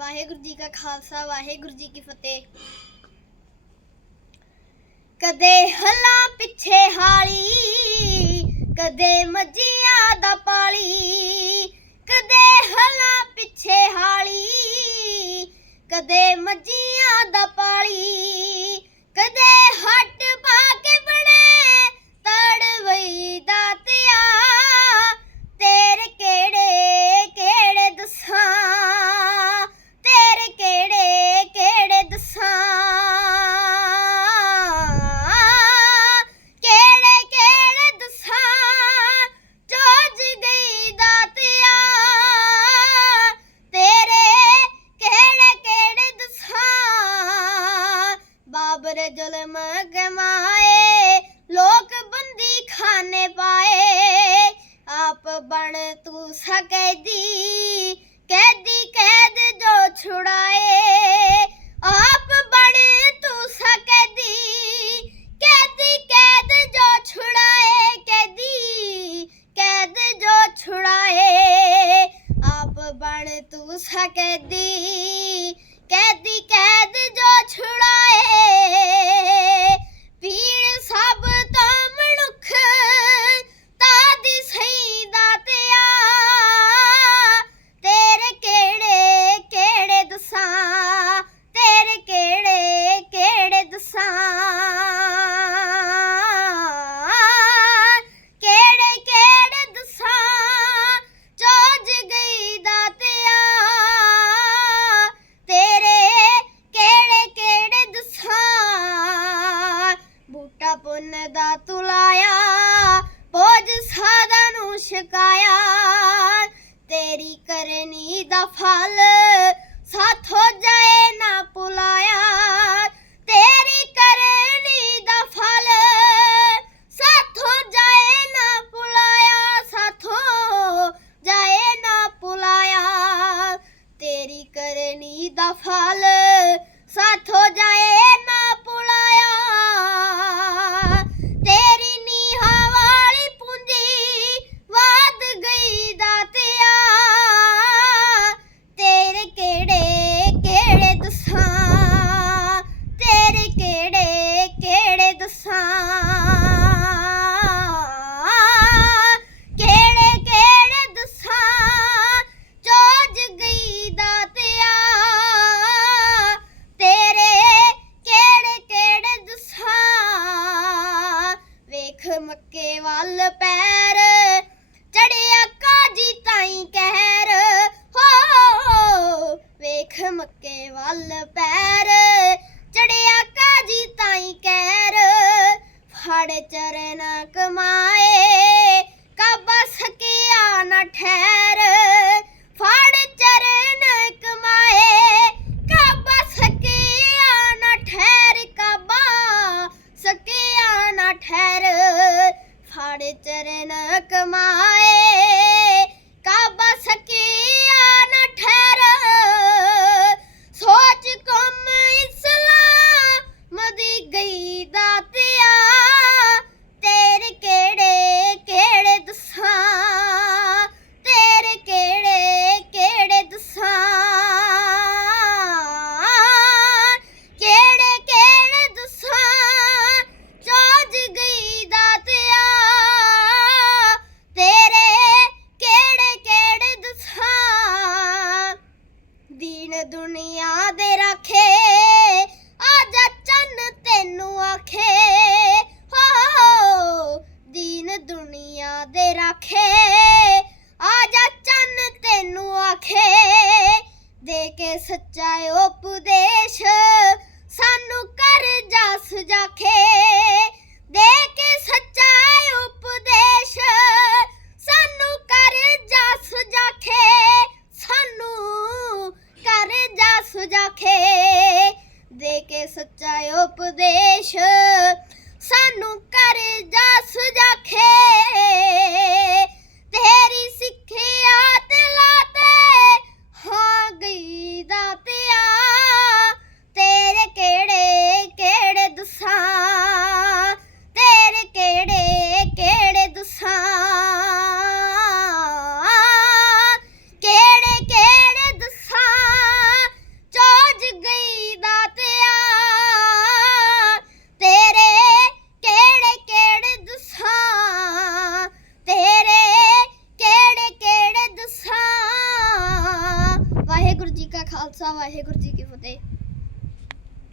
ਵਾਹਿਗੁਰੂ ਜੀ ਕਾ ਖਾਲਸਾ, ਵਾਹਿਗੁਰੂ ਜੀ ਕੀ ਫਤਿਹ। ਕਦੇ ਹਲਾ ਪਿੱਛੇ ਹਾਲੀ, ਕਦੇ ਮੱਜੀਆਂ ਦਾ ਪਾਲੀ, ਕਦੇ ਹਲਾ ਪਿੱਛੇ ਹਾਲੀ, ਕਦੇ ਮੱਜੀਆਂ ਦਾ ਪਾਲੀ। ਬਾਬਰ ਜ਼ੁਲਮ ਗਮਾਏ ਲੋਕ ਬੰਦੀ ਖਾਨੇ ਪਾਏ। ਆਪ ਬਣ ਤੂੰ ਸਕੈਦੀ, ਕੈਦੀ ਕੈਦ ਜੋ ਛੁੜਾਏ ਆਪ ਬਣ ਤੂੰ ਸਕੈਦੀ, ਕੈਦੀ ਕੈਦ ਜੋ ਛੁੜਾਏ ਕੈਦੀ ਕੈਦ ਜੋ ਛੁੜਾਏ ਆਪ ਬਣ ਤੂੰ ਸਕੈਦੀ। ਪੁੰਨ ਦਾ ਤੁਲਾਇਆ ਬੋਝ ਸਾਦਾ ਨੂੰ ਸ਼ਿਕਾਇਆ ਤੇਰੀ ਕਰਨੀ ਦਾ ਫਲ ਨਾ ਠਹਿਰ। ਫੜ ਚਰਨ ਕਮਾਏ। ਕਾਬਾ ਸਕਿਆ ਨਾ ਠਹਿਰ ਕਾਬਾ। ਸਕਿਆ ਨਾ ਠਹਿਰ। ਫੜ ਚਰਨ ਕਮਾਏ ਦੁਨੀਆ ਦੇ ਰਾਖੇ ਆਜਾ ਚੰਨ ਤੈਨੂੰ ਆਖੇ। ਹੋ ਦੀਨ ਦੁਨੀਆ ਦੇ ਰਾਖੇ ਆਜਾ ਚੰਨ ਤੈਨੂੰ ਆਖੇ। ਦੇ ਕੇ ਸੱਚਾ ਉਪਦੇਸ਼